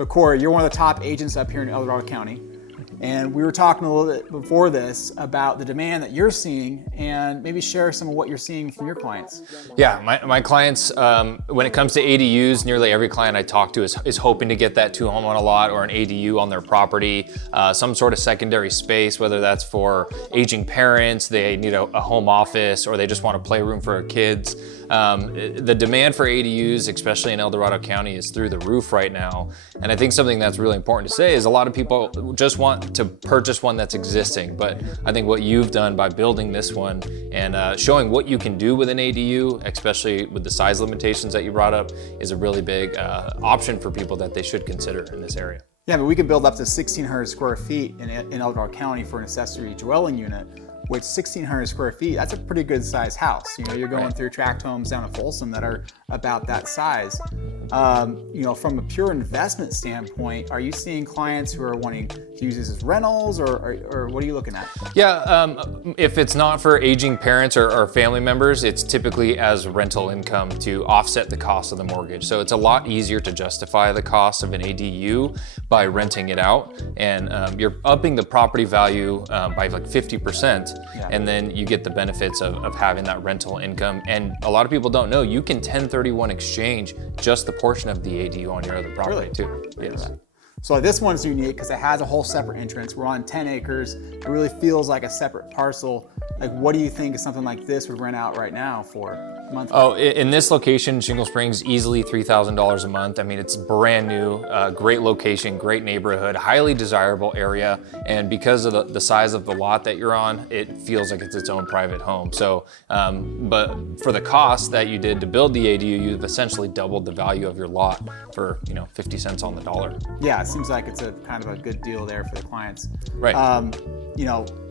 So Corey, you're one of the top agents up here in El Dorado County. And we were talking a little bit before this about the demand that you're seeing, and maybe share some of what you're seeing from your clients. Yeah, my clients, when it comes to ADUs, nearly every client I talk to is hoping to get that 2-home on a lot or an ADU on their property, some sort of secondary space, whether that's for aging parents, they need a home office, or they just want a playroom for their kids. The demand for ADUs, especially in El Dorado County, is through the roof right now. And I think something that's really important to say is a lot of people just want to purchase one that's existing. But I think what you've done by building this one and showing what you can do with an ADU, especially with the size limitations that you brought up, is a really big option for people that they should consider in this area. Yeah, but we can build up to 1,600 square feet in El Dorado County for an accessory dwelling unit. With 1,600 square feet, that's a pretty good size house. You know, you're going through tract homes down to Folsom that are about that size. You know, from a pure investment standpoint, are you seeing clients who are wanting to use this as rentals, or what are you looking at? Yeah, if it's not for aging parents or family members, it's typically as rental income to offset the cost of the mortgage. So it's a lot easier to justify the cost of an ADU by renting it out, and you're upping the property value by like 50%. Yeah. And then you get the benefits of having that rental income. And a lot of people don't know, you can 1031 exchange just the portion of the ADU on your other property too. Yes. So this one's unique because it has a whole separate entrance. We're on 10 acres. It really feels like a separate parcel. Like, what do you think something like this would rent out right now for monthly? Oh, in this location, Shingle Springs, easily $3,000 a month. I mean, it's brand new, great location, great neighborhood, highly desirable area. And because of the size of the lot that you're on, it feels like it's its own private home. So, but for the cost that you did to build the ADU, you've essentially doubled the value of your lot for, 50 cents on the dollar. Yeah, it seems like it's a kind of a good deal there for the clients. Right.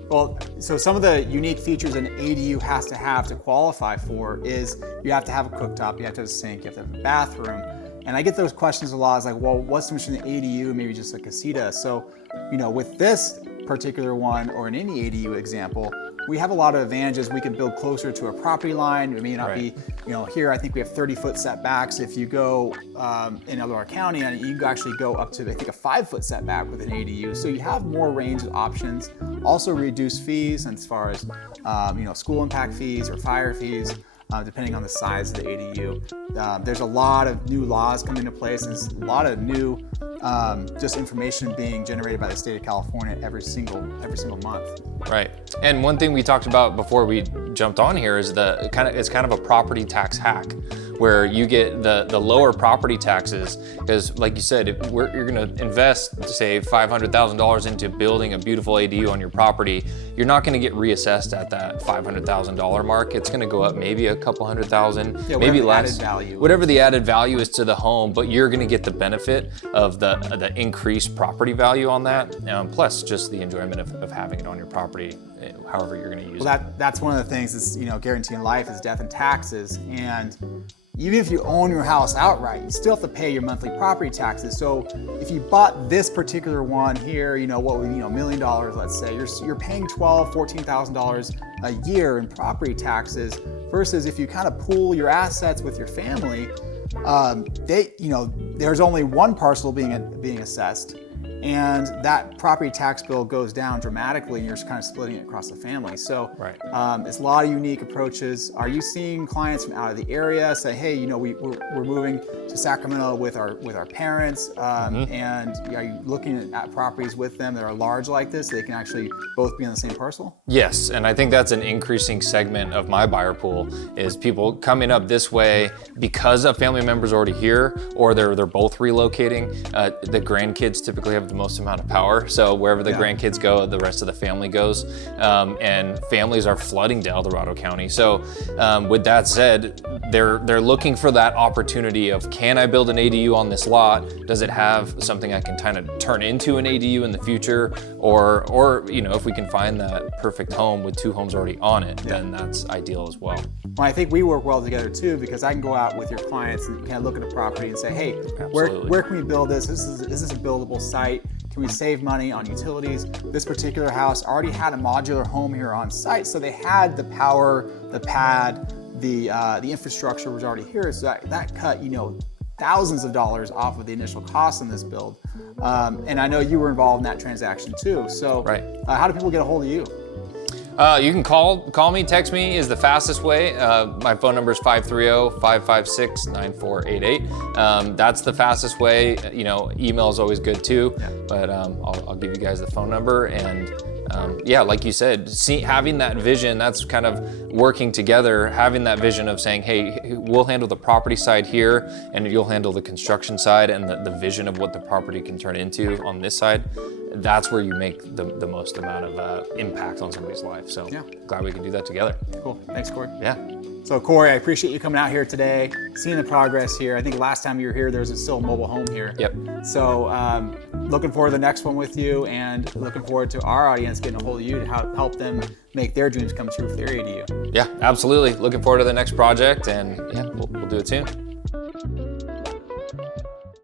Well, so some of the unique features an ADU has to have to qualify for is you have to have a cooktop, you have to have a sink, you have to have a bathroom. And I get those questions a lot. It's like, well, what's the difference between an ADU and maybe just a casita? So, with this particular one or in any ADU example, we have a lot of advantages. We can build closer to a property line. It may not be, here I think we have 30-foot setbacks. If you go in El Dorado County, and you can actually go up to, I think, a 5-foot setback with an ADU. So you have more range of options. Also reduce fees as far as, school impact fees or fire fees. Depending on the size of the ADU. There's a lot of new laws coming into place, and there's a lot of new just information being generated by the state of California every single month. Right. And one thing we talked about before we jumped on here is it's kind of a property tax hack, where you get the lower property taxes, because like you said, you're going to invest, say, $500,000 into building a beautiful ADU on your property, you're not going to get reassessed at that $500,000 mark. It's going to go up maybe a couple $100,000, maybe less. Whatever the added value is to the home, but you're going to get the benefit of the increased property value on that, plus just the enjoyment of having it on your property, however you're going to use it. That's one of the things is, guaranteeing life is death and taxes. And even if you own your house outright, you still have to pay your monthly property taxes. So if you bought this particular one here, what would $1 million, let's say, you're paying $12,000, $14,000 a year in property taxes, versus if you kind of pool your assets with your family, there's only one parcel being assessed, and that property tax bill goes down dramatically, and you're just kind of splitting it across the family. So it's a lot of unique approaches. Are you seeing clients from out of the area say, hey, we're moving to Sacramento with our parents, and are you looking at properties with them that are large like this, so they can actually both be on the same parcel? Yes, and I think that's an increasing segment of my buyer pool, is people coming up this way because a family member's already here, or they're both relocating. The grandkids typically have the most amount of power, so wherever the grandkids go, the rest of the family goes, and families are flooding to El Dorado County. So with that said, they're looking for that opportunity of, can I build an ADU on this lot? Does it have something I can kind of turn into an ADU in the future? Or if we can find that perfect home with 2 homes already on it, then that's ideal as well. Well, I think we work well together too, because I can go out with your clients and kind of look at a property and say, hey, where can we build this? Is this a buildable site? Can we save money on utilities? This particular house already had a modular home here on site, so they had the power, the pad, the infrastructure was already here. So that cut, thousands of dollars off of the initial cost in this build. And I know you were involved in that transaction too. So Right. How do people get a hold of you? You can call me, text me is the fastest way. My phone number is 530-556-9488. That's the fastest way. You know, email is always good too, but I'll give you guys the phone number. And yeah, like you said, having that vision, that's kind of working together, having that vision of saying, hey, we'll handle the property side here and you'll handle the construction side, and the vision of what the property can turn into on this side. That's where you make the most amount of impact on somebody's life. So glad we can do that together. Cool. Thanks, Corey. Yeah. So Corey, I appreciate you coming out here today, seeing the progress here. I think last time you were here, there was still a mobile home here. Yep. So looking forward to the next one with you, and looking forward to our audience getting a hold of you to help them make their dreams come true for their ADU. Yeah, absolutely. Looking forward to the next project, and yeah, we'll do it soon.